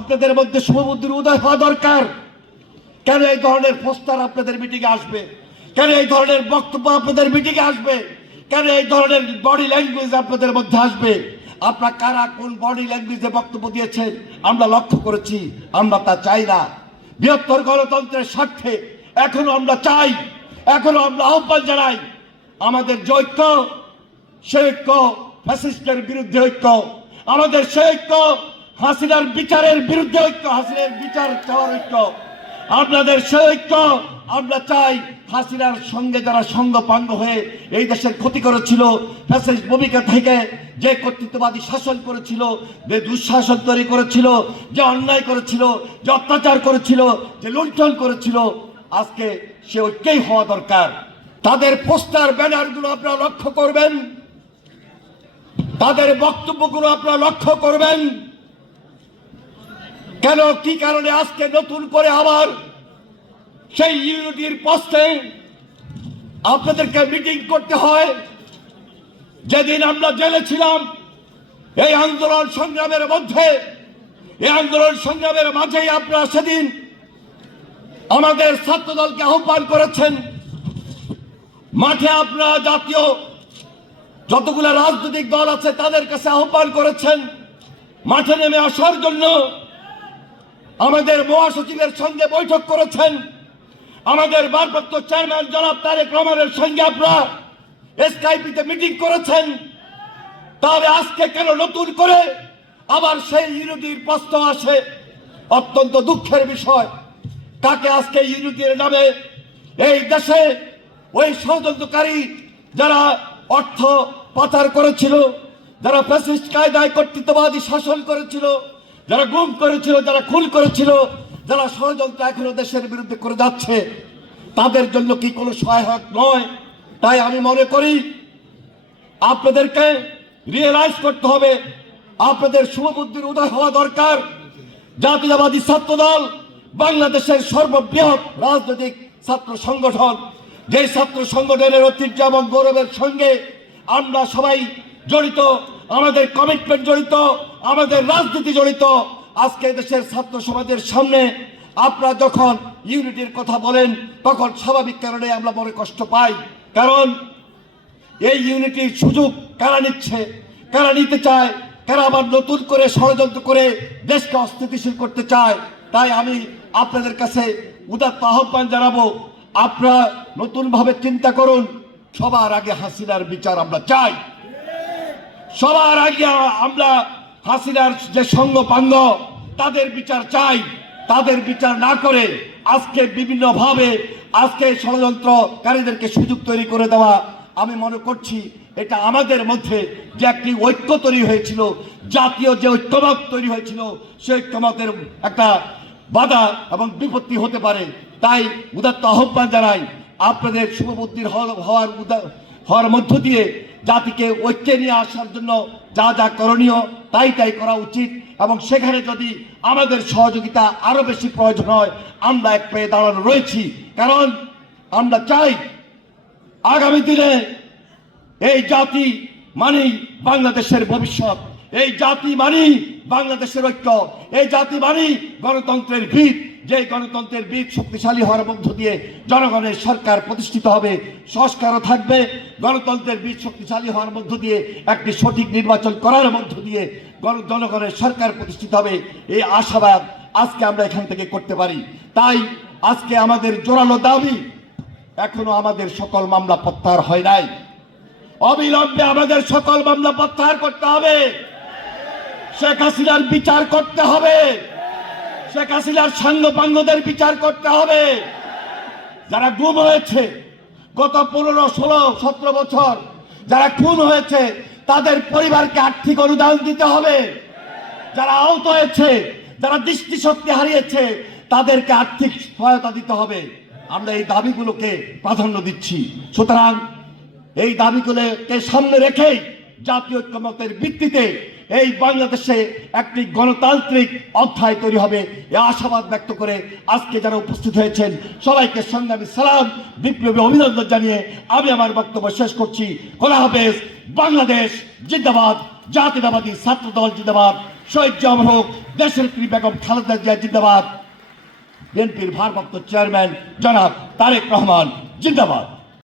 আপনাদের মধ্যে শুভবুদ্ধির উদয় হওয়া দরকার। কেন এই ধরনের পোস্টার আপনাদের মিটিংয়ে আসবে? কেন এই ধরনের বক্তব্য আপনাদের মিটিংয়ে আসবে? কেন এই ধরনের বডি ল্যাঙ্গুয়েজ আপনাদের মধ্যে আসবে? আপনারা কারা কোন বডি ল্যাঙ্গুয়েজে বক্তব্য দিয়েছেন? আমরা লক্ষ্য করেছি, আমরা তা চাই না। বৃহত্তর গণতন্ত্রের স্বার্থে এখনও আমরা চাই, এখনও আমরা আহ্বান জানাই, আমাদের যে ঐক্য, সে ঐক্য ফ্যাসিস্টের বিরুদ্ধে ঐক্য, আমাদের সে ঐক্য হাসিনার বিচারের বিরুদ্ধে ঐক্য, হাসিনার বিচার চাওয়ার ঐক্য। আপনাদের সে ঐক্য, আমরা চাই হাসিনার সঙ্গে যারা সঙ্গপাঙ্গ হয়ে এই দেশের ক্ষতি করেছিল, ফ্যাসিস্ট ভূমিকা থেকে যে কর্তৃত্ববাদী শাসন করেছিল, যে দুঃশাসন তৈরি করেছিল, যে অন্যায় করেছিল, যে অত্যাচার করেছিল, যে লুণ্ঠন করেছিল, আজকে সে ঐক্যই হওয়া দরকার। তাদের পোস্টার, ব্যানারগুলো আপনারা লক্ষ্য করবেন। তাদের বক্তব্যগুলো আপনারা লক্ষ্য করবেন। কেন, কি কারণে আজকে নতুন করে আবার সেই ইউনিটির পোস্টে আপনাদেরকে মিটিং করতে হয়? যেদিন আমরা জেলে ছিলাম, এই আন্দোলন সংগ্রামের মধ্যে, এই আন্দোলন সংগ্রামের মাঝেই আপনারা সেদিন আমাদের ছাত্রদলকে আহ্বান করেছেন। মাঠে আপনারা জাতীয় যতগুলো রাজনৈতিক দল আছে তাদের কাছে আহ্বান করেছেন। মাঠে নেমে আসার জন্য আমাদের মহাসচিবের সঙ্গে বৈঠক করেছেন। আমাদের ভারপ্রাপ্ত চেয়ারম্যান জনাব তারেক রহমানের সঙ্গে আপনারা এসকাইপিতে মিটিং করেছেন। তাহলে আজকে কেন নতুন করে আবার সেই ইউনিটির প্রশ্ন আসে? অত্যন্ত দুঃখের বিষয়। কাকে আজকে ইউনিটির নামে এই দেশে ওই ষড়যন্ত্রকারী যারা অর্থ পাচার করেছিল, যারা ফ্যাসিস্ট কায়দায় কর্তৃত্ববাদী শাসন করেছিল যারা গুম করেছিল, যারা খুন করেছিল, যারা ষড়যন্ত্র এখনও দেশের বিরুদ্ধে করে যাচ্ছে, তাদের জন্য কি কোনো সহায়ক নয়? তাই আমি মনে করি, আপনাদেরকে রিয়েলাইজ করতে হবে, আপনাদের শুভবুদ্ধির উদয় হওয়া দরকার। জাতীয়তাবাদী ছাত্রদল, বাংলাদেশের সর্ববৃহৎ রাজনৈতিক ছাত্র সংগঠন যে ছাত্র সংগঠনের ঐতিহ্য এবং গৌরবের সঙ্গে আমরা সবাই জড়িত আমাদের কমিটমেন্ট জড়িত, আমাদের রাজনীতি জড়িত। আজকে দেশের ছাত্র সমাজের সামনে আপনারা যখন ইউনিটির কথা বলেন, তখন স্বাভাবিক কারণে আমরা মনে কষ্ট পাই। কারণ এই ইউনিটির সুযোগ কারা নিচ্ছে, কারা নিতে চায়, কারা আবার নতুন করে ষড়যন্ত্র করে দেশকে অস্থিতিশীল করতে চায়, তাই আমি আপনাদের কাছে উদাত্ত আহ্বান জানাব, আপনারা নতুনভাবে চিন্তা করুন, সবার আগে হাসিনার বিচার আমরা চাই। সবার আগে আমরা হাসিনার যে সঙ্গপাঙ্গ তাদের বিচার চাই। তাদের বিচার না করে আজকে বিভিন্নভাবে আজকে ষড়যন্ত্রকারীদেরকে সুযোগ তৈরি করে দেওয়া, আমি মনে করছি এটা আমাদের মধ্যে যে একটি ঐক্য তৈরি হয়েছিল, জাতীয় যে ঐক্যমত তৈরি হয়েছিল সেই ঐক্যমতের একটা বাধা এবং বিপত্তি হতে পারে। তাই উদাত্ত আহ্বান জানাই, আপনাদের শুভবুদ্ধির হওয়া- হওয়ার হওয়ার মধ্য দিয়ে জাতিকে ঐক্যে নিয়ে আসার জন্য যা যা করণীয় তাই তাই করা উচিত। এবং সেখানে যদি আমাদের সহযোগিতা আরও বেশি প্রয়োজন হয়, আমরা এক পেয়ে দাঁড়ানো রয়েছি। কারণ আমরা চাই আগামী দিনে এই জাতি মানেই বাংলাদেশের ভবিষ্যৎ। এই জাতি মানেই বাংলাদেশের ঐক্য। এই জাতি মানেই গণতন্ত্রের ভিত। যে গণতন্ত্রের বীজ শক্তিশালী হওয়ার মধ্য দিয়ে জনগণের সরকার প্রতিষ্ঠিত হবে, সংস্কারও থাকবে। গণতন্ত্রের বীজ শক্তিশালী হওয়ার মধ্য দিয়ে একটি সঠিক নির্বাচন করার মধ্য দিয়ে গণ- জনগণের সরকার প্রতিষ্ঠিত হবে। এই আশাবাদ আজকে আমরা এখান থেকে করতে পারি। তাই আজকে আমাদের জোরালো দাবি, এখনও আমাদের সকল মামলা প্রত্যাহার হয় নাই। অবিলম্বে আমাদের সকল মামলা প্রত্যাহার করতে হবে। শেখ হাসিনার বিচার করতে হবে। শেখ হাসিনার সাঙ্গপাঙ্গদের বিচার করতে হবে। যারা গুম হয়েছে, গত পনেরো, ষোলো, সতেরো বছর যারা খুন হয়েছে, তাদের পরিবারকে আর্থিক অনুদান দিতে হবে। যারা আহত হয়েছে, যারা দৃষ্টিশক্তি হারিয়েছে, তাদেরকে আর্থিক সহায়তা দিতে হবে। আমরা এই দাবিগুলোকে প্রাধান্য দিচ্ছি। সুতরাং এই দাবিগুলোকে সামনে রেখেই জাতীয় ঐক্যমতের ভিত্তিতে এই বাংলাদেশে একটি গণতান্ত্রিক অধ্যায় তৈরি হবে। এই আশাবাদ ব্যক্ত করে আজকে যারা উপস্থিত হয়েছেন, সবাইকে সংগ্রামী সালাম, বিপ্লবী অভিনন্দন জানিয়ে আমি আমার বক্তব্য শেষ করছি। খোলা হাফেজ, বাংলাদেশ জিন্দাবাদ, জাতীয়তাবাদী ছাত্র দল জিন্দাবাদ, শহীদ জামর হোক, দেশের প্রিয় বেগম খালেদা জিয়া জিন্দাবাদ, বিএনপির ভারপ্রাপ্ত চেয়ারম্যান জনাব তারেক রহমান জিন্দাবাদ।